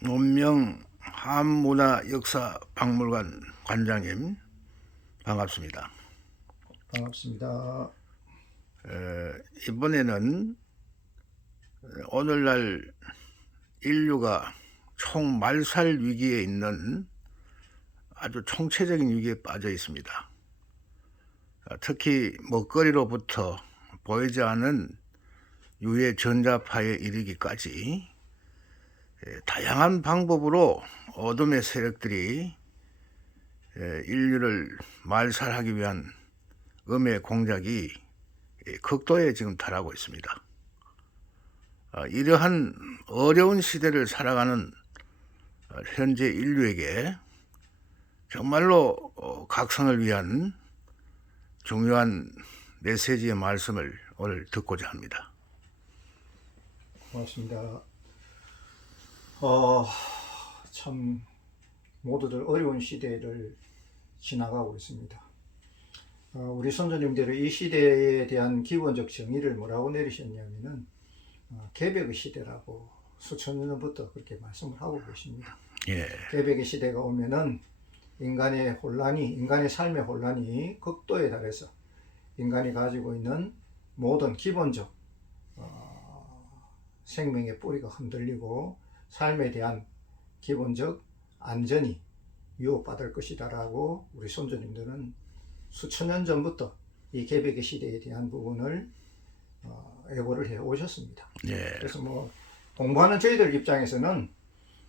논명 한문화역사박물관 관장님 반갑습니다. 반갑습니다. 이번에는 오늘날 인류가 총말살 위기에 있는 아주 총체적인 위기에 빠져 있습니다. 특히 먹거리로부터 보이지 않은 유해 전자파에 이르기까지 다양한 방법으로 어둠의 세력들이 인류를 말살하기 위한 음해 공작이 극도에 지금 달하고 있습니다. 이러한 어려운 시대를 살아가는 현재 인류에게 정말로 각성을 위한 중요한 메시지의 말씀을 오늘 듣고자 합니다. 고맙습니다. 참 모두들 어려운 시대를 지나가고 있습니다. 우리 선조님들은 이 시대에 대한 기본적 정의를 뭐라고 내리셨냐면은 개벽의 시대라고 수천 년 전부터 그렇게 말씀을 하고 계십니다. 개벽의 시대가 오면은 인간의 삶의 혼란이 극도에 달해서 인간이 가지고 있는 모든 기본적 생명의 뿌리가 흔들리고 삶에 대한 기본적 안전이 위협받을 것이다 라고 우리 선조님들은 수천 년 전부터 이 개벽의 시대에 대한 부분을 예고를 해 오셨습니다. 그래서 공부하는 저희들 입장에서는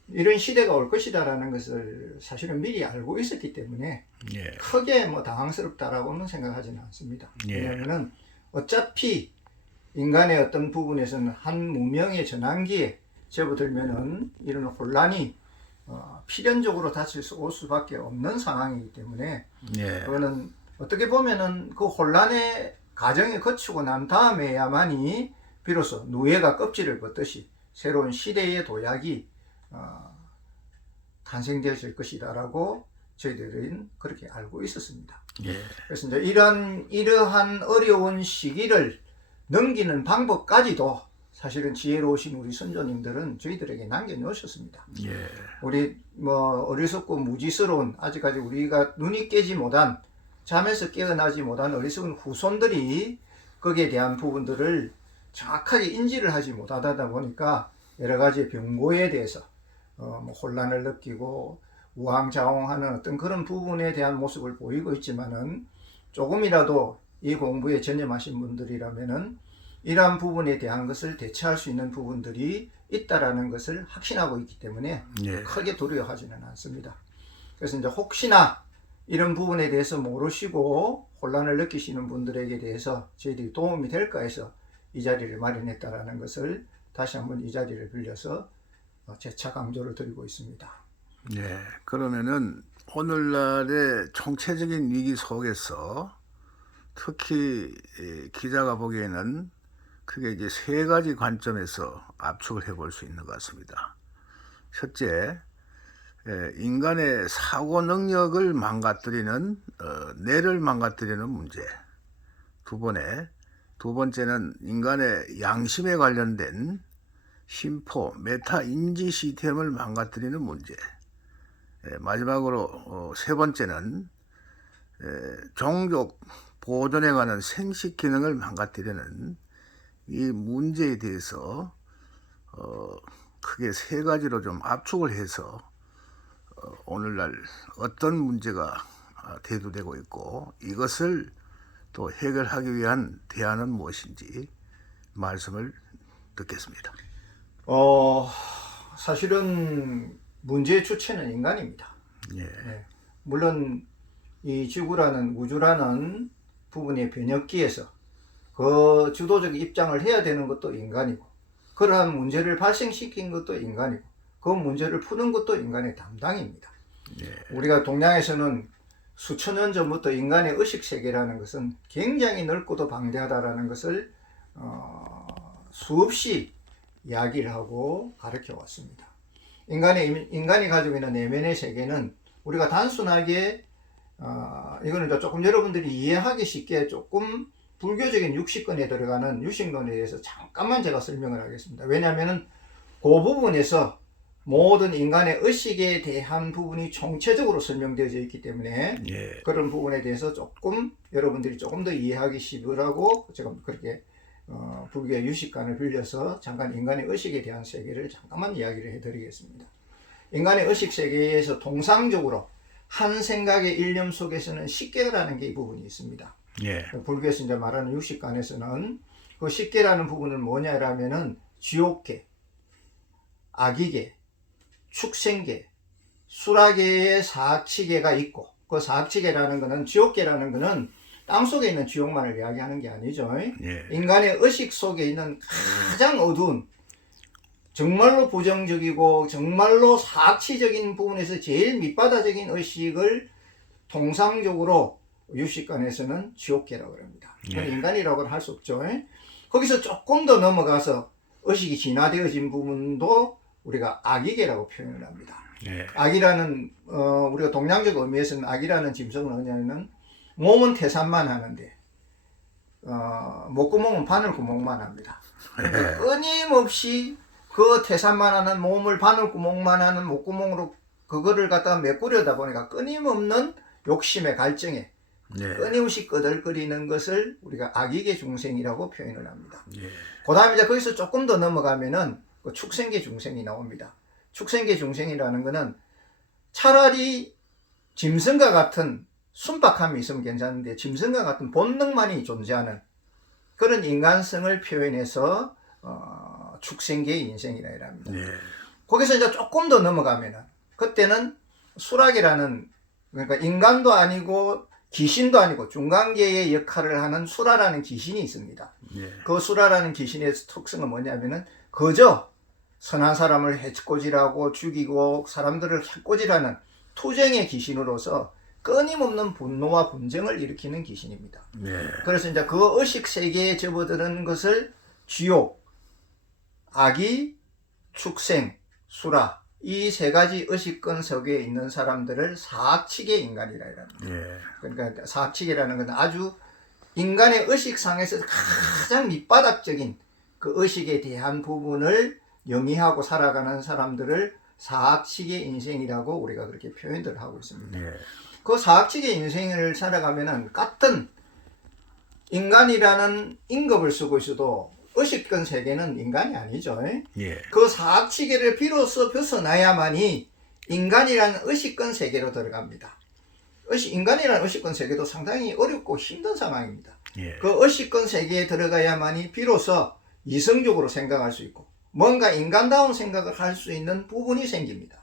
이런 시대가 올 것이다 라는 것을 사실은 미리 알고 있었기 때문에 크게 당황스럽다라고는 생각하지는 않습니다. 왜냐하면 어차피 인간의 어떤 부분에서는 한 문명의 전환기에 접어들면은 이런 혼란이 필연적으로 올 수밖에 없는 상황이기 때문에 그거는 어떻게 보면은 그 혼란의 과정에 거치고 난 다음에야만이 비로소 누에가 껍질을 벗듯이 새로운 시대의 도약이 탄생되어질 것이다라고 저희들은 그렇게 알고 있었습니다. 그래서 이제 이러한 어려운 시기를 넘기는 방법까지도 사실은 지혜로우신 우리 선조님들은 저희들에게 남겨놓으셨습니다. 우리 어리석고 무지스러운 아직까지 우리가 눈이 깨지 못한 잠에서 깨어나지 못한 어리석은 후손들이 거기에 대한 부분들을 정확하게 인지를 하지 못하다 보니까 여러 가지 병고에 대해서 혼란을 느끼고 우왕좌왕하는 어떤 그런 부분에 대한 모습을 보이고 있지만은 조금이라도 이 공부에 전념하신 분들이라면은 이러한 부분에 대한 것을 대처할 수 있는 부분들이 있다라는 것을 확신하고 있기 때문에 크게 두려워하지는 않습니다. 그래서 이제 혹시나 이런 부분에 대해서 모르시고 혼란을 느끼시는 분들에게 대해서 저희들이 도움이 될까 해서 이 자리를 마련했다라는 것을 다시 한번 이 자리를 빌려서 재차 강조를 드리고 있습니다. 그러면은 오늘날의 총체적인 위기 속에서 특히 기자가 보기에는 크게 이제 세 가지 관점에서 압축을 해볼 수 있는 것 같습니다. 첫째, 인간의 사고 능력을 망가뜨리는 뇌를 망가뜨리는 문제. 두 번째는 인간의 양심에 관련된 심포, 메타 인지 시스템을 망가뜨리는 문제. 마지막으로 세 번째는 종족 보존에 관한 생식 기능을 망가뜨리는 이 문제에 대해서 크게 세 가지로 좀 압축을 해서 오늘날 어떤 문제가 대두되고 있고 이것을 또 해결하기 위한 대안은 무엇인지 말씀을 듣겠습니다. 사실은 문제의 주체는 인간입니다. 물론 이 지구라는 우주라는 부분의 변혁기에서 그 주도적 입장을 해야 되는 것도 인간이고 그러한 문제를 발생시킨 것도 인간이고 그 문제를 푸는 것도 인간의 담당입니다. 우리가 동양에서는 수천 년 전부터 인간의 의식세계라는 것은 굉장히 넓고도 방대하다라는 것을 수없이 이야기를 하고 가르쳐 왔습니다. 인간이 가지고 있는 내면의 세계는 우리가 단순하게 이거는 조금 여러분들이 이해하기 쉽게 조금 불교적인 육식권에 들어가는 유식론에 대해서 잠깐만 제가 설명을 하겠습니다. 왜냐하면 그 부분에서 모든 인간의 의식에 대한 부분이 총체적으로 설명되어져 있기 때문에 예. 그런 부분에 대해서 조금 여러분들이 조금 더 이해하기 쉽으라고 제가 그렇게 불교의 유식관을 빌려서 잠깐 인간의 의식에 대한 세계를 잠깐만 이야기를 해드리겠습니다. 인간의 의식 세계에서 통상적으로 한 생각의 일념 속에서는 식계라는 게 이 부분이 있습니다. 예. 불교에서 이제 말하는 유식관에서는 그 식계라는 부분은 뭐냐라면은 지옥계, 악의계, 축생계, 수라계의 사악치계가 있고, 그 사악치계라는 거는, 지옥계라는 거는 땅속에 있는 지옥만을 이야기하는 게 아니죠. 예. 인간의 의식 속에 있는 가장 어두운, 정말로 부정적이고 정말로 사악치적인 부분에서 제일 밑바닥적인 의식을 통상적으로 유식관에서는 지옥계라고 합니다. 예. 인간이라고는 할 수 없죠. 거기서 조금 더 넘어가서 의식이 진화되어진 부분도 우리가 악의계라고 표현을 합니다. 예. 악이라는 우리가 동양적 의미에서는 악이라는 짐승은 뭐냐면 몸은 태산만 하는데 목구멍은 바늘구멍만 합니다. 끊임없이 그 태산만 하는 몸을 바늘구멍만 하는 목구멍으로 그거를 갖다가 메꾸려다 보니까 끊임없는 욕심의 갈증에 예. 끊임없이 끄덕거리는 것을 우리가 악의계 중생이라고 표현을 합니다. 예. 그 다음에 이제 거기서 조금 더 넘어가면은 그 축생계 중생이 나옵니다. 축생계 중생이라는 거는 차라리 짐승과 같은 순박함이 있으면 괜찮은데 짐승과 같은 본능만이 존재하는 그런 인간성을 표현해서 축생계의 인생이라 합니다. 예. 거기서 이제 조금 더 넘어가면은 그때는 수락이라는, 그러니까 인간도 아니고 귀신도 아니고 중간계의 역할을 하는 수라라는 귀신이 있습니다. 예. 그 수라라는 귀신의 특성은 뭐냐면은 그저 선한 사람을 해코지라고 죽이고 사람들을 해코지라는 투쟁의 귀신으로서 끊임없는 분노와 분쟁을 일으키는 귀신입니다. 예. 그래서 이제 그 의식 세계에 접어드는 것을 지옥, 악의, 축생, 수라, 이 세 가지 의식권 세계에 있는 사람들을 사악치계 인간이라 합니다. 예. 그러니까 사악치계라는 것은 아주 인간의 의식상에서 가장 밑바닥적인 그 의식에 대한 부분을 영위하고 살아가는 사람들을 사악치계 인생이라고 우리가 그렇게 표현을 하고 있습니다. 예. 그 사악치계 인생을 살아가면은 같은 인간이라는 임급을 쓰고 있어도 의식권 세계는 인간이 아니죠. 예. 그 사악치계를 비로소 벗어나야만이 인간이라는 의식권 세계로 들어갑니다. 인간이라는 의식권 세계도 상당히 어렵고 힘든 상황입니다. 예. 그 의식권 세계에 들어가야만이 비로소 이성적으로 생각할 수 있고 뭔가 인간다운 생각을 할 수 있는 부분이 생깁니다.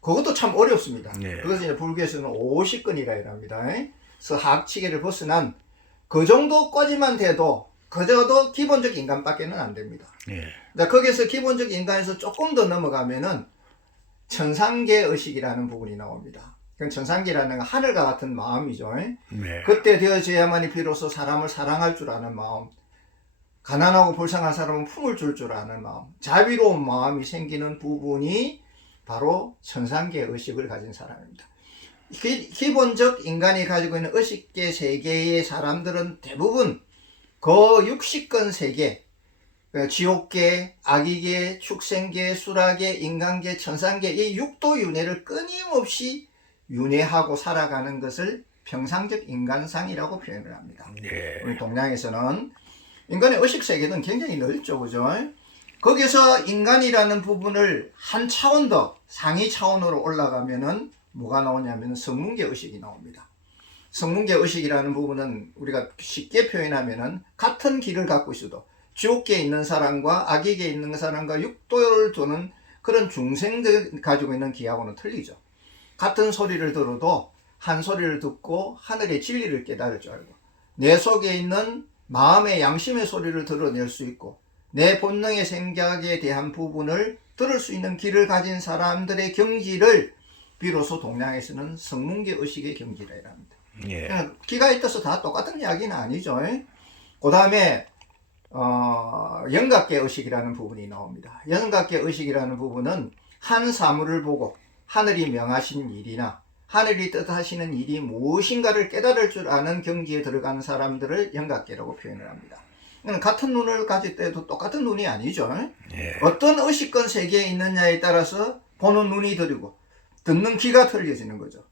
그것도 참 어렵습니다. 예. 그것을 이제 불교에서는 오식권이라 합니다. 그래서 하악치계를 벗어난 그 정도까지만 돼도 그저도 기본적 인간밖에는 안 됩니다. 예. 거기에서 기본적 인간에서 조금 더 넘어가면은 천상계 의식이라는 부분이 나옵니다. 천상계라는 건 하늘과 같은 마음이죠. 네. 그때 되어져야만이 비로소 사람을 사랑할 줄 아는 마음, 가난하고 불쌍한 사람은 품을 줄 아는 마음, 자비로운 마음이 생기는 부분이 바로 천상계 의식을 가진 사람입니다. 기본적 인간이 가지고 있는 의식계 세계의 사람들은 대부분 그 육식권 세계, 지옥계, 악의계, 축생계, 수라계, 인간계, 천상계 이 육도 윤회를 끊임없이 윤회하고 살아가는 것을 평상적 인간상이라고 표현을 합니다. 예. 우리 동양에서는 인간의 의식 세계는 굉장히 넓죠, 그죠? 거기서 인간이라는 부분을 한 차원 더 상위 차원으로 올라가면은 뭐가 나오냐면 성문계 의식이 나옵니다. 성문계 의식이라는 부분은 우리가 쉽게 표현하면은 같은 길을 갖고 있어도 지옥계에 있는 사람과 악의계에 있는 사람과 육도를 두는 그런 중생들 가지고 있는 기하고는 틀리죠. 같은 소리를 들어도 한 소리를 듣고 하늘의 진리를 깨달을 줄 알고 내 속에 있는 마음의 양심의 소리를 들어낼 수 있고 내 본능의 생각에 대한 부분을 들을 수 있는 길을 가진 사람들의 경지를 비로소 동양에서는 성문계 의식의 경지라 합니다. 예. 기가 있어서 다 똑같은 이야기는 아니죠. 그 다음에 영각계 의식이라는 부분이 나옵니다. 영각계 의식이라는 부분은 한 사물을 보고 하늘이 명하신 일이나 하늘이 뜻하시는 일이 무엇인가를 깨달을 줄 아는 경지에 들어가는 사람들을 영각계라고 표현을 합니다. 같은 눈을 가질 때도 똑같은 눈이 아니죠. 예. 어떤 의식권 세계에 있느냐에 따라서 보는 눈이 다르고 듣는 귀가 틀려지는 거죠.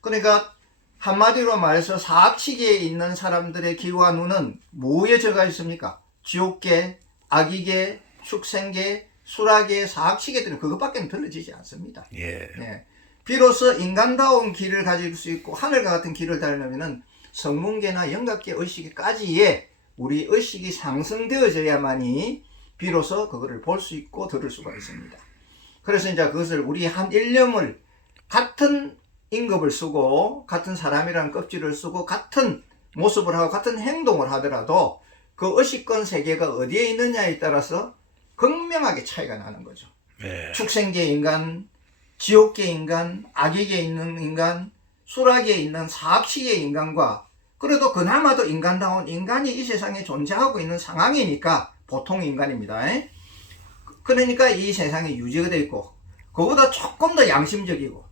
그러니까 한마디로 말해서 사악치계에 있는 사람들의 귀와 눈은 뭐에 들어가 있습니까? 지옥계, 악의계, 축생계, 수라계, 사악치계들은 그것밖에 들려지지 않습니다. 예. 예. 비로소 인간다운 길을 가질 수 있고 하늘과 같은 길을 달려면 성문계나 영각계 의식까지의 우리 의식이 상승되어져야만이 비로소 그거를 볼 수 있고 들을 수가 있습니다. 그래서 이제 그것을 우리 한 일념을 같은 임급을 쓰고 같은 사람이라는 껍질을 쓰고 같은 모습을 하고 같은 행동을 하더라도 그 의식권 세계가 어디에 있느냐에 따라서 극명하게 차이가 나는 거죠. 예. 축생계 인간, 지옥계 인간, 악의계 있는 인간, 수락에 있는 사악시계 인간과 그래도 그나마도 인간다운 인간이 이 세상에 존재하고 있는 상황이니까 보통 인간입니다. 그러니까 이 세상에 유지가 되어 있고 그보다 조금 더 양심적이고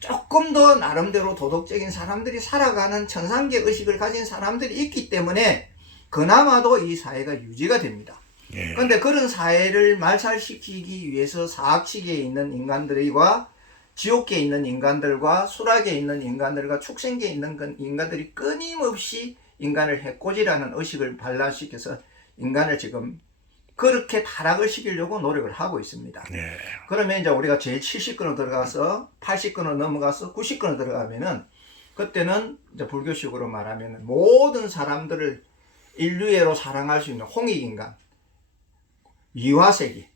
조금 더 나름대로 도덕적인 사람들이 살아가는 천상계 의식을 가진 사람들이 있기 때문에 그나마도 이 사회가 유지가 됩니다. 그런데 예. 그런 사회를 말살시키기 위해서 사악치계에 있는 인간들과 지옥계에 있는 인간들과 수락에 있는 인간들과 축생계에 있는 인간들이 끊임없이 인간을 해코지라는 의식을 발달시켜서 인간을 지금 그렇게 타락을 시키려고 노력을 하고 있습니다. 예. 그러면 이제 우리가 제 70권으로 들어가서 80권으로 넘어가서 90권으로 들어가면은 그때는 이제 불교식으로 말하면 모든 사람들을 인류애로 사랑할 수 있는 홍익인간, 이화세계,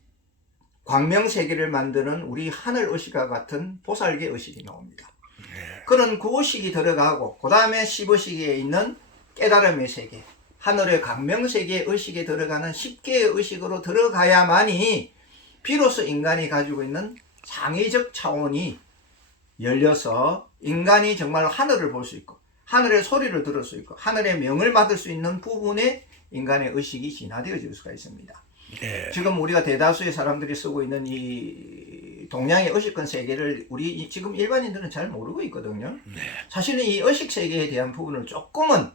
광명세계를 만드는 우리 하늘의식과 같은 보살계 의식이 나옵니다. 그런 그 의식이 들어가고 그 다음에 10의식에 있는 깨달음의 세계, 하늘의 광명세계 의식에 들어가는 10개의 의식으로 들어가야만이 비로소 인간이 가지고 있는 상위적 차원이 열려서 인간이 정말 하늘을 볼 수 있고 하늘의 소리를 들을 수 있고 하늘의 명을 받을 수 있는 부분에 인간의 의식이 진화되어질 수가 있습니다. 예. 지금 우리가 대다수의 사람들이 쓰고 있는 이 동양의 의식권 세계를 우리 지금 일반인들은 잘 모르고 있거든요. 사실은 이 의식 세계에 대한 부분을 조금은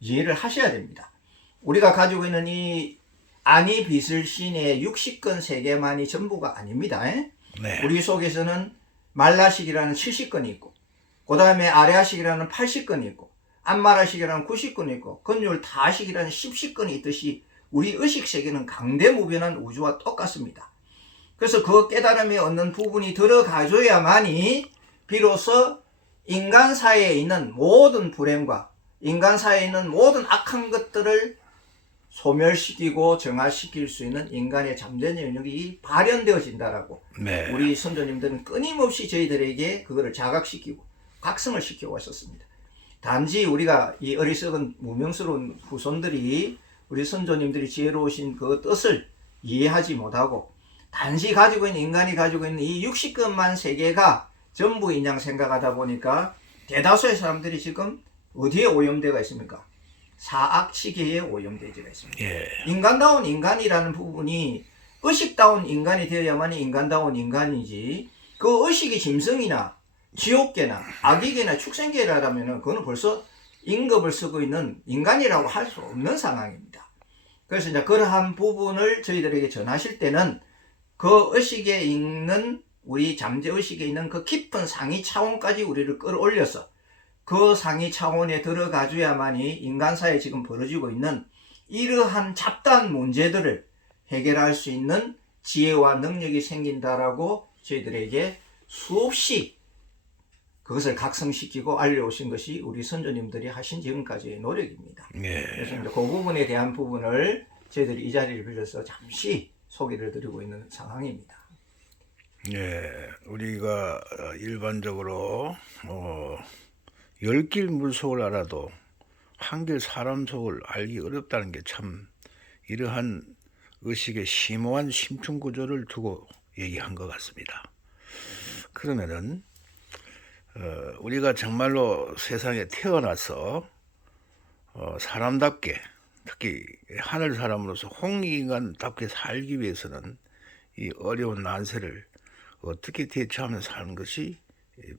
이해를 하셔야 됩니다. 우리가 가지고 있는 이 아니 빛을 신의 60권 세계만이 전부가 아닙니다. 네. 우리 속에서는 말라식이라는 70권이 있고 그 다음에 아레아식이라는 80권이 있고 암마라식이라는 90권이 있고 건율 다식이라는 10식권이 있듯이 우리 의식 세계는 강대무변한 우주와 똑같습니다. 그래서 그 깨달음이 얻는 부분이 들어가줘야만이 비로소 인간 사회에 있는 모든 불행과 인간 사회에 있는 모든 악한 것들을 소멸시키고 정화시킬 수 있는 인간의 잠재 영역이 발현되어진다라고 네. 우리 선조님들은 끊임없이 저희들에게 그거를 자각시키고 각성을 시키고 왔었습니다. 단지 우리가 이 어리석은 무명스러운 후손들이 우리 선조님들이 지혜로우신 그 뜻을 이해하지 못하고 단지 가지고 있는 인간이 가지고 있는 이 60권만 세계가 전부인 양 생각하다 보니까 대다수의 사람들이 지금 어디에 오염되어 있습니까? 사악치계에 오염되어 있습니다. 예. 인간다운 인간이라는 부분이 의식다운 인간이 되어야만 인간다운 인간이지 그 의식이 짐승이나 지옥계나 악의계나 축생계라면 그거는 벌써 임급을 쓰고 있는 인간이라고 할 수 없는 상황입니다. 그래서 이제 그러한 부분을 저희들에게 전하실 때는 그 의식에 있는 우리 잠재의식에 있는 그 깊은 상위 차원까지 우리를 끌어올려서 그 상위 차원에 들어가 줘야만이 인간사회에 지금 벌어지고 있는 이러한 잡다한 문제들을 해결할 수 있는 지혜와 능력이 생긴다라고 저희들에게 수없이 그것을 각성시키고 알려오신 것이 우리 선조님들이 하신 지금까지의 노력입니다. 예. 그래서 이제 그 부분에 대한 부분을 저희들이 이 자리를 빌려서 잠시 소개를 드리고 있는 상황입니다. 예. 우리가 일반적으로 10길 물속을 알아도 한 길 사람 속을 알기 어렵다는 게 참 이러한 의식의 심오한 심층 구조를 두고 얘기한 것 같습니다. 그러면은 우리가 정말로 세상에 태어나서 사람답게 특히 하늘 사람으로서 홍익인간답게 살기 위해서는 이 어려운 난세를 어떻게 대처하면서 사는 것이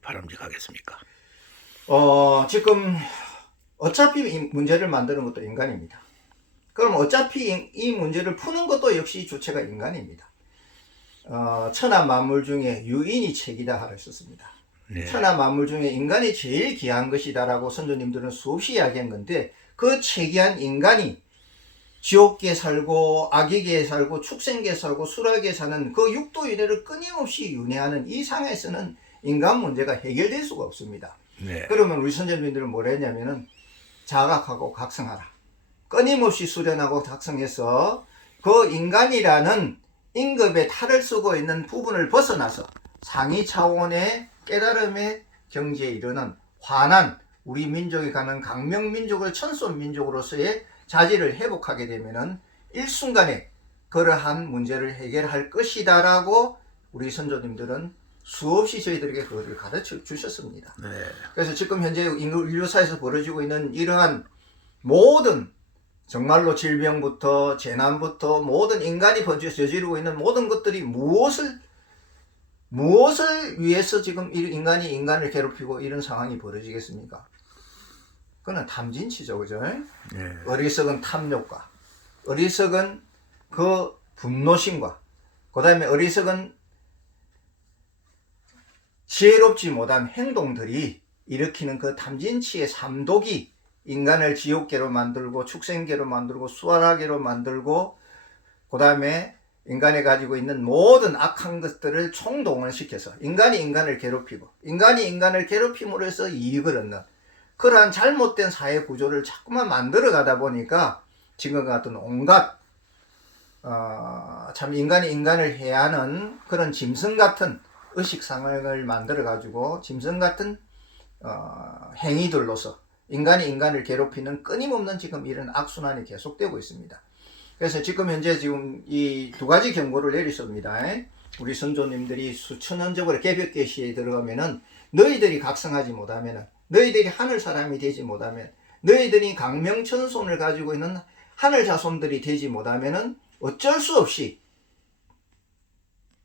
바람직하겠습니까? 지금 어차피 이 문제를 만드는 것도 인간입니다. 그럼 어차피 이 문제를 푸는 것도 역시 주체가 인간입니다. 천하 만물 중에 유인이 책이다 하를 썼습니다. 네. 천하 만물 중에 인간이 제일 귀한 것이다라고 선조님들은 수없이 이야기한 건데, 그 최귀한 인간이 지옥계에 살고 악의계에 살고 축생계에 살고 수락계에 사는 그 육도윤회를 끊임없이 윤회하는 이 상에서는 인간 문제가 해결될 수가 없습니다. 네. 그러면 우리 선조님들은 뭐라 했냐면은 자각하고 각성하라. 끊임없이 수련하고 각성해서 그 인간이라는 임금의 탈을 쓰고 있는 부분을 벗어나서 상위 차원의 깨달음의 경지에 이르는 환한 우리 민족이 가는 강명민족을 천손민족으로서의 자질을 회복하게 되면은 일순간에 그러한 문제를 해결할 것이다 라고 우리 선조님들은 수없이 저희들에게 그것을 가르쳐 주셨습니다. 네. 그래서 지금 현재 인류사에서 벌어지고 있는 이러한 모든 정말로 질병부터 재난부터 모든 인간이 저지르고 있는 모든 것들이 무엇을 위해서 지금 인간이 인간을 괴롭히고 이런 상황이 벌어지겠습니까? 그건 탐진치죠, 그죠? 네. 어리석은 탐욕과 어리석은 그 분노심과 그 다음에 어리석은 지혜롭지 못한 행동들이 일으키는 그 탐진치의 삼독이 인간을 지옥계로 만들고 축생계로 만들고 수월하게로 만들고 그 다음에 인간이 가지고 있는 모든 악한 것들을 총동원시켜서 인간이 인간을 괴롭히고 인간이 인간을 괴롭힘으로 해서 이익을 얻는 그러한 잘못된 사회 구조를 자꾸만 만들어 가다 보니까 지금 같은 온갖 참 인간이 인간을 해하는 그런 짐승 같은 의식상을 만들어 가지고 짐승 같은 행위들로서 인간이 인간을 괴롭히는 끊임없는 지금 이런 악순환이 계속되고 있습니다. 그래서 지금 현재 이 두 가지 경고를 내리십니다. 우리 선조님들이 수천 년적으로 개벽계시에 들어가면은 너희들이 각성하지 못하면은 너희들이 하늘 사람이 되지 못하면 너희들이 강명천손을 가지고 있는 하늘 자손들이 되지 못하면은 어쩔 수 없이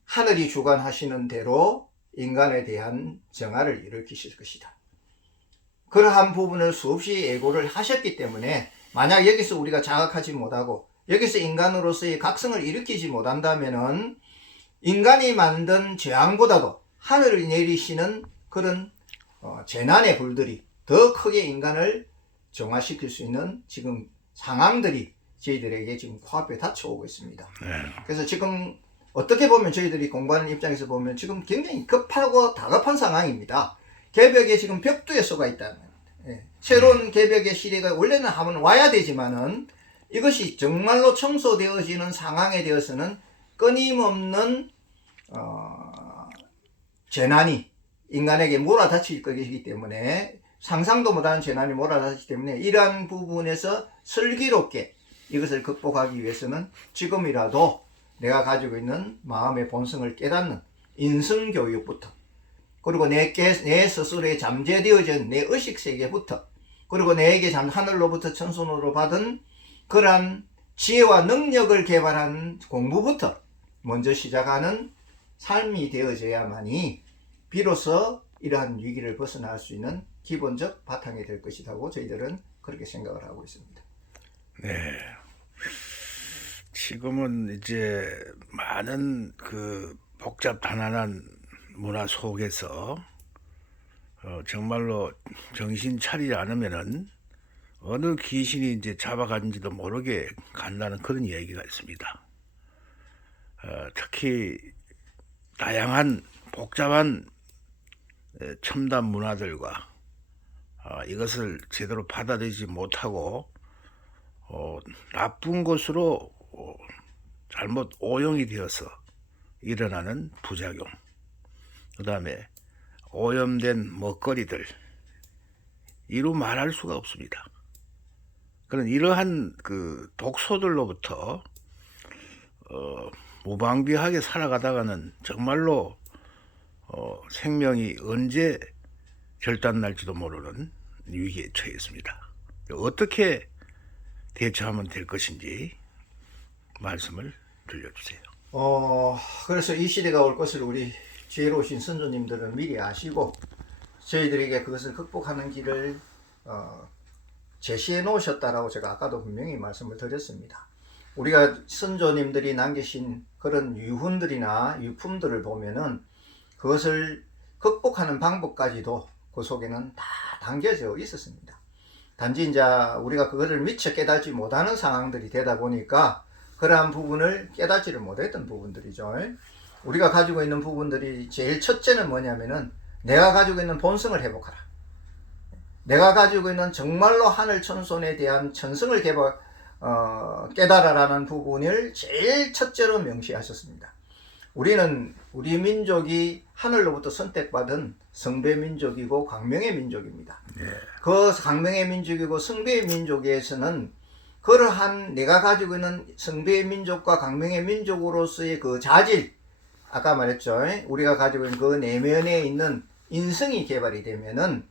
하늘이 주관하시는 대로 인간에 대한 정화를 일으키실 것이다. 그러한 부분을 수없이 예고를 하셨기 때문에 만약 여기서 우리가 자각하지 못하고 여기서 인간으로서의 각성을 일으키지 못한다면은 인간이 만든 재앙보다도 하늘을 내리시는 그런 재난의 불들이 더 크게 인간을 정화시킬 수 있는 지금 상황들이 저희들에게 지금 코앞에 닥쳐오고 있습니다. 네. 그래서 지금 어떻게 보면 저희들이 공부하는 입장에서 보면 지금 굉장히 급하고 다급한 상황입니다. 개벽에 지금 벽두에 쏘가 있다는 겁니다. 새로운 개벽의 시대가 원래는 하면 와야 되지만은 이것이 정말로 청소되어지는 상황에 대해서는 끊임없는 재난이 인간에게 몰아닥칠 것이기 때문에 상상도 못하는 재난이 몰아닥치기 때문에 이러한 부분에서 슬기롭게 이것을 극복하기 위해서는 지금이라도 내가 가지고 있는 마음의 본성을 깨닫는 인성교육부터 그리고 내 스스로에 잠재되어진 내 의식세계부터 그리고 내게 하늘로부터 천손으로 받은 그러한 지혜와 능력을 개발하는 공부부터 먼저 시작하는 삶이 되어져야만이 비로소 이러한 위기를 벗어날 수 있는 기본적 바탕이 될 것이라고 저희들은 그렇게 생각을 하고 있습니다. 네. 지금은 이제 많은 그 복잡단안한 문화 속에서 정말로 정신 차리지 않으면은 어느 귀신이 이제 잡아간지도 모르게 간다는 그런 얘기가 있습니다. 특히 다양한 복잡한 첨단 문화들과 이것을 제대로 받아들이지 못하고 나쁜 것으로 잘못 오용이 되어서 일어나는 부작용, 그 다음에 오염된 먹거리들, 이루 말할 수가 없습니다. 그런 이러한 그 독소들로부터 무방비하게 살아가다가는 정말로 생명이 언제 결단날지도 모르는 위기에 처했습니다. 어떻게 대처하면 될 것인지 말씀을 들려주세요. 그래서 이 시대가 올 것을 우리 지혜로우신 선조님들은 미리 아시고 저희들에게 그것을 극복하는 길을 제시해 놓으셨다라고 제가 아까도 분명히 말씀을 드렸습니다. 우리가 선조님들이 남기신 그런 유훈들이나 유품들을 보면은 그것을 극복하는 방법까지도 그 속에는 다 담겨져 있었습니다. 단지 이제 우리가 그것을 미처 깨닫지 못하는 상황들이 되다 보니까 그러한 부분을 깨닫지를 못했던 부분들이죠. 우리가 가지고 있는 부분들이 제일 첫째는 뭐냐면은 내가 가지고 있는 본성을 회복하라. 내가 가지고 있는 정말로 하늘 천손에 대한 천성을 깨달아라는 부분을 제일 첫째로 명시하셨습니다. 우리는 우리 민족이 하늘로부터 선택받은 성배 민족이고 광명의 민족입니다. 그 광명의 민족이고 성배의 민족에서는 그러한 내가 가지고 있는 성배의 민족과 광명의 민족으로서의 그 자질, 아까 말했죠. 우리가 가지고 있는 그 내면에 있는 인성이 개발이 되면은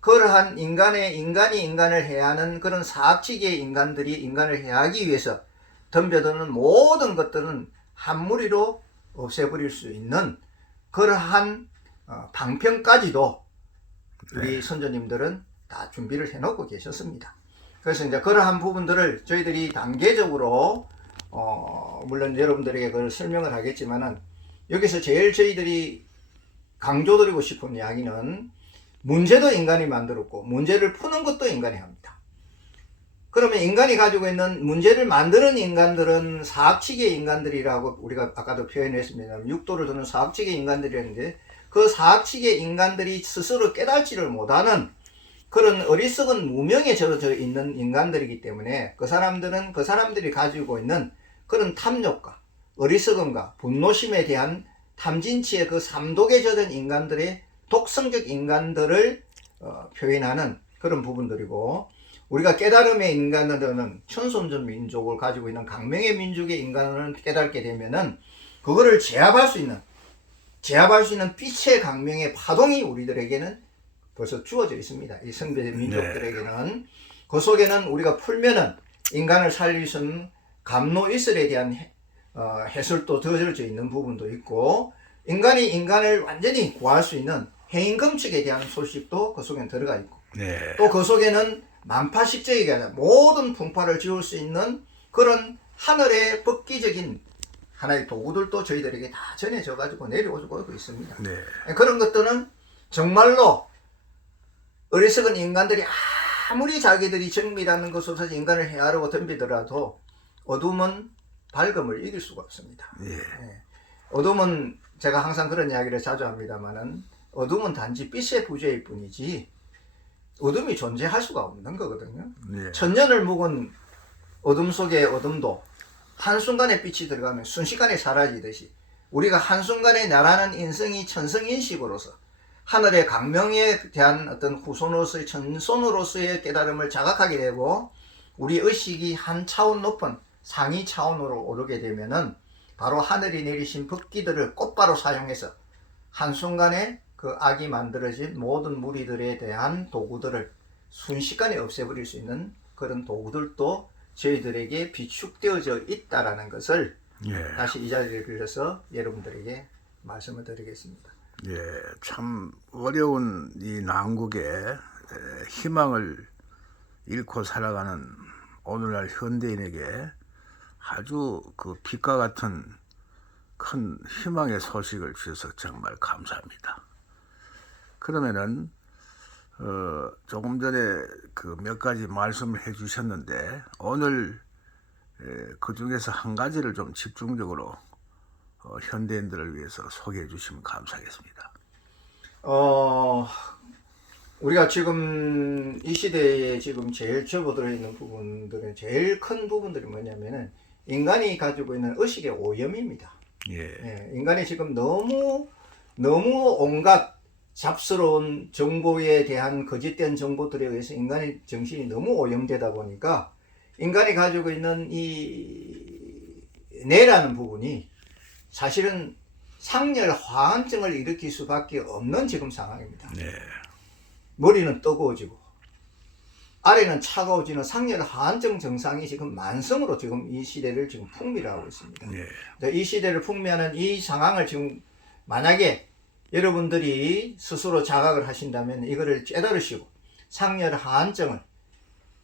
그러한 인간이 인간을 해하는 그런 사악지계의 인간들이 인간을 해하기 위해서 덤벼드는 모든 것들은 한 무리로 없애버릴 수 있는 그러한 방편까지도 우리 선조님들은 다 준비를 해놓고 계셨습니다. 그래서 이제 그러한 부분들을 저희들이 단계적으로 물론 여러분들에게 그걸 설명을 하겠지만은 여기서 제일 저희들이 강조드리고 싶은 이야기는 문제도 인간이 만들었고 문제를 푸는 것도 인간이 합니다. 그러면 인간이 가지고 있는 문제를 만드는 인간들은 사악치계 인간들이라고 우리가 아까도 표현했습니다. 육도를 드는 사악치계 인간들이었는데 그 사악치계 인간들이 스스로 깨닫지를 못하는 그런 어리석은 무명에 젖어 있는 인간들이기 때문에 그 사람들이 가지고 있는 그런 탐욕과 어리석음과 분노심에 대한 탐진치의 그 삼독에 젖은 인간들의 독성적 인간들을 표현하는 그런 부분들이고, 우리가 깨달음의 인간들은 천손전 민족을 가지고 있는 강명의 민족의 인간을 깨닫게 되면은 그거를 제압할 수 있는 빛의 강명의 파동이 우리들에게는 벌써 주어져 있습니다. 이 성배 민족들에게는. 그 속에는 우리가 풀면은 인간을 살릴 수 있는 감노이슬에 대한 해설도 더해져 있는 부분도 있고, 인간이 인간을 완전히 구할 수 있는 해인검측에 대한 소식도 그 속에 들어가 있고, 또 그 속에는 만파식적이게 아니라 모든 풍파를 지울 수 있는 그런 하늘의 법기적인 하나의 도구들도 저희들에게 다 전해져 가지고 내려오고 있습니다. 그런 것들은 정말로 어리석은 인간들이 아무리 자기들이 정밀하는 것으로 인간을 헤아르고 덤비더라도 어둠은 밝음을 이길 수가 없습니다. 어둠은 제가 항상 그런 이야기를 자주 합니다만은 어둠은 단지 빛의 부재일 뿐이지 어둠이 존재할 수가 없는 거거든요. 천년을 묵은 어둠 속의 어둠도 한순간에 빛이 들어가면 순식간에 사라지듯이 우리가 한순간에 나라는 인성이 천성인식으로서 하늘의 강명에 대한 어떤 후손으로서의 천손으로서의 깨달음을 자각하게 되고 우리 의식이 한 차원 높은 상위 차원으로 오르게 되면은 바로 하늘이 내리신 법기들을 곧바로 사용해서 한순간에 그 악이 만들어진 모든 무리들에 대한 도구들을 순식간에 없애버릴 수 있는 그런 도구들도 저희들에게 비축되어져 있다라는 것을 다시 이 자리를 빌려서 여러분들에게 말씀을 드리겠습니다. 참 어려운 이 난국에 희망을 잃고 살아가는 오늘날 현대인에게 아주 그 빛과 같은 큰 희망의 소식을 주셔서 정말 감사합니다. 그러면은 조금 전에 그 몇 가지 말씀을 해주셨는데 오늘 그 중에서 한 가지를 좀 집중적으로 현대인들을 위해서 소개해 주시면 감사하겠습니다. 우리가 지금 이 시대에 지금 제일 접어들어 있는 부분들은 제일 큰 부분들이 뭐냐면은 인간이 가지고 있는 의식의 오염입니다. 인간이 지금 너무 온갖 잡스러운 정보에 대한 거짓된 정보들에 의해서 인간의 정신이 너무 오염되다 보니까 인간이 가지고 있는 이 뇌라는 부분이 사실은 상열 화환증을 일으킬 수밖에 없는 지금 상황입니다. 머리는 뜨거워지고 아래는 차가워지는 상열 화환증 증상이 지금 만성으로 지금 이 시대를 지금 풍미하고 있습니다. 이 시대를 풍미하는 이 상황을 지금 만약에 여러분들이 스스로 자각을 하신다면 이거를 깨달으시고 상열 화환증을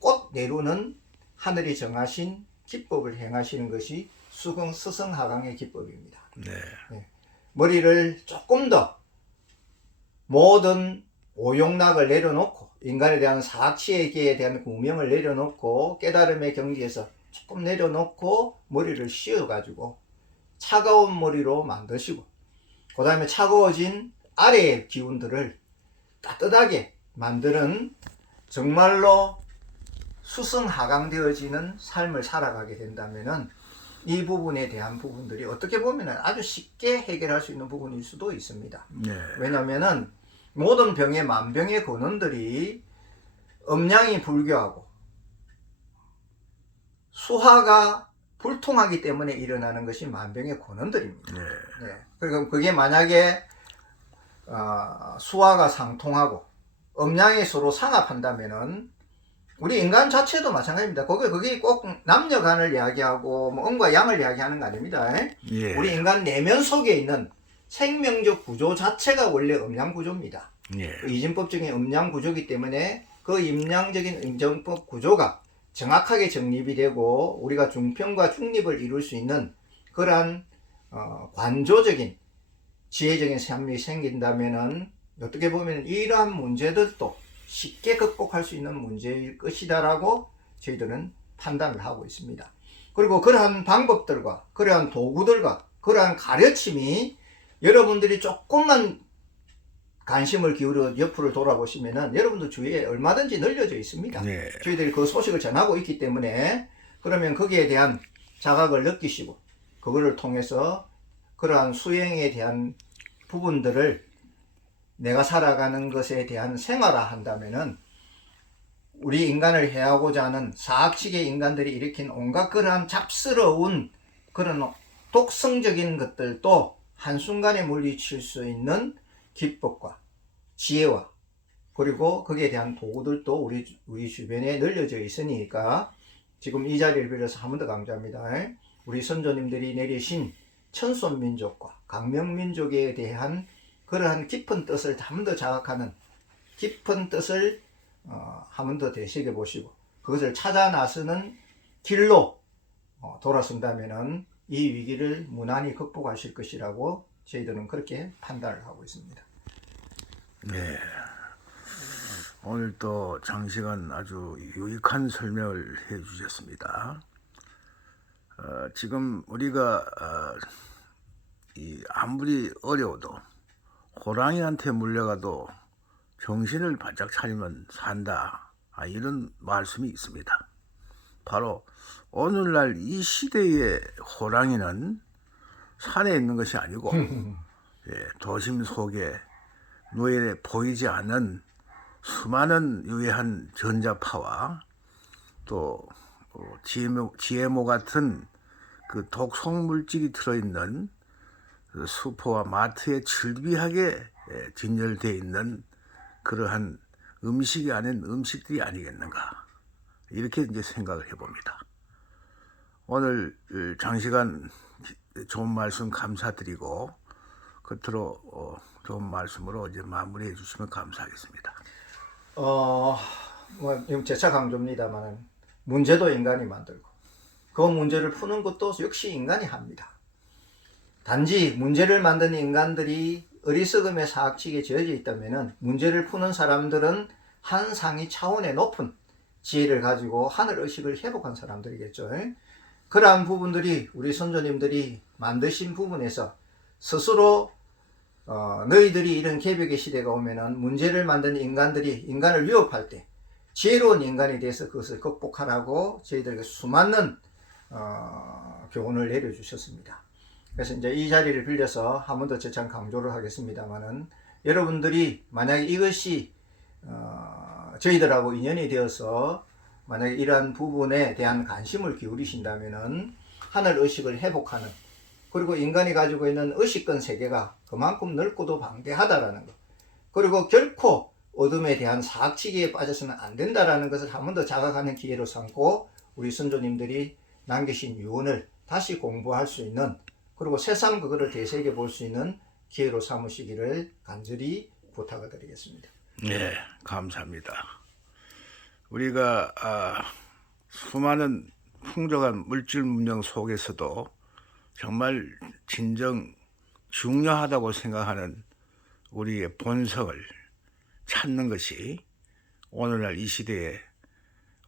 곧 내루는 하늘이 정하신 기법을 행하시는 것이 스승하강의 기법입니다. 네. 머리를 조금 더 모든 오용락을 내려놓고 인간에 대한 사치에게 대한 구명을 내려놓고 깨달음의 경지에서 조금 내려놓고 머리를 씌워가지고 차가운 머리로 만드시고 그 다음에 차가워진 아래의 기운들을 따뜻하게 만드는 정말로 수승하강되어지는 삶을 살아가게 된다면은 이 부분에 대한 부분들이 어떻게 보면은 아주 쉽게 해결할 수 있는 부분일 수도 있습니다. 네. 왜냐면은 모든 병의 만병의 근원들이 음양이 불교하고 수화가 불통하기 때문에 일어나는 것이 만병의 근원들입니다. 네. 그리고 그게 만약에 수화가 상통하고 음양이 서로 상합한다면은 우리 인간 자체도 마찬가지입니다. 그게 꼭 남녀 간을 이야기하고 뭐 음과 양을 이야기하는 거 아닙니다. 예. 우리 인간 내면 속에 있는 생명적 구조 자체가 원래 음양 구조입니다. 예. 이진법적인 음양 구조이기 때문에 그 임양적인 임정법 구조가 정확하게 정립이 되고 우리가 중평과 중립을 이룰 수 있는 그러한 관조적인 지혜적인 삶이 생긴다면은 어떻게 보면 이러한 문제들도 쉽게 극복할 수 있는 문제일 것이다라고 저희들은 판단을 하고 있습니다. 그리고 그러한 방법들과 그러한 도구들과 그러한 가르침이 여러분들이 조금만 관심을 기울여 옆으로 돌아보시면은 여러분들 주위에 얼마든지 널려져 있습니다. 네. 저희들이 그 소식을 전하고 있기 때문에 그러면 거기에 대한 자각을 느끼시고 그거를 통해서 그러한 수행에 대한 부분들을 내가 살아가는 것에 대한 생활화 한다면은 우리 인간을 해하고자 하는 사악식의 인간들이 일으킨 온갖 그러한 잡스러운 그런 독성적인 것들도 한순간에 물리칠 수 있는 기법과 지혜와 그리고 거기에 대한 도구들도 우리 주변에 널려져 있으니까 지금 이 자리를 빌어서 한 번 더 강조합니다. 우리 선조님들이 내리신 천손민족과 강명민족에 대한 그러한 깊은 뜻을 한 번 더 자각하는 깊은 뜻을 한 번 더 되새겨 보시고 그것을 찾아 나서는 길로 돌아선다면은 이 위기를 무난히 극복하실 것이라고 저희들은 그렇게 판단을 하고 있습니다. 네. 오늘 또 장시간 아주 유익한 설명을 해 주셨습니다. 지금 우리가 아무리 어려워도 호랑이한테 물려가도 정신을 바짝 차리면 산다. 이런 말씀이 있습니다. 바로 오늘날 이 시대의 호랑이는 산에 있는 것이 아니고 도심 속에 눈에 보이지 않는 수많은 유해한 전자파와 또 지혜모 같은 그 독성 물질이 들어있는 수포와 마트에 즐비하게 진열되어 있는 그러한 음식이 아닌 음식들이 아니겠는가 이렇게 이제 생각을 해봅니다. 오늘 장시간 좋은 말씀 감사드리고 끝으로 좋은 말씀으로 이제 마무리해 주시면 감사하겠습니다. 재차 강조입니다만 문제도 인간이 만들고 그 문제를 푸는 것도 역시 인간이 합니다. 단지 문제를 만드는 인간들이 어리석음의 사악칙에 저어져 있다면 문제를 푸는 사람들은 한 상위 차원의 높은 지혜를 가지고 하늘의식을 회복한 사람들이겠죠. 그러한 부분들이 우리 선조님들이 만드신 부분에서 스스로 너희들이 이런 개벽의 시대가 오면은 문제를 만드는 인간들이 인간을 위협할 때 지혜로운 인간이 돼서 그것을 극복하라고 저희들에게 수많은 교훈을 내려주셨습니다. 그래서 이제 이 자리를 빌려서 한 번 더 재창 강조를 하겠습니다만은 여러분들이 만약에 이것이 저희들하고 인연이 되어서 만약에 이러한 부분에 대한 관심을 기울이신다면은 하늘 의식을 회복하는 그리고 인간이 가지고 있는 의식권 세계가 그만큼 넓고도 방대하다라는 것 그리고 결코 어둠에 대한 사악치기에 빠져서는 안 된다라는 것을 한 번 더 자각하는 기회로 삼고 우리 선조님들이 남기신 유언을 다시 공부할 수 있는 그리고 새삼 그거를 되새겨 볼 수 있는 기회로 삼으시기를 간절히 부탁을 드리겠습니다. 네, 감사합니다. 우리가 수많은 풍족한 물질 문명 속에서도 정말 진정 중요하다고 생각하는 우리의 본성을 찾는 것이 오늘날 이 시대에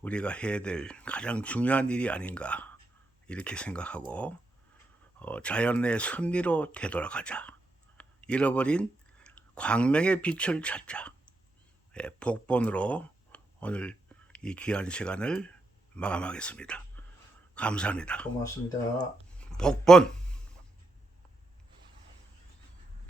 우리가 해야 될 가장 중요한 일이 아닌가 이렇게 생각하고 자연의 섭리로 되돌아가자. 잃어버린 광명의 빛을 찾자. 복본으로 오늘 이 귀한 시간을 마감하겠습니다. 감사합니다. 고맙습니다. 복본.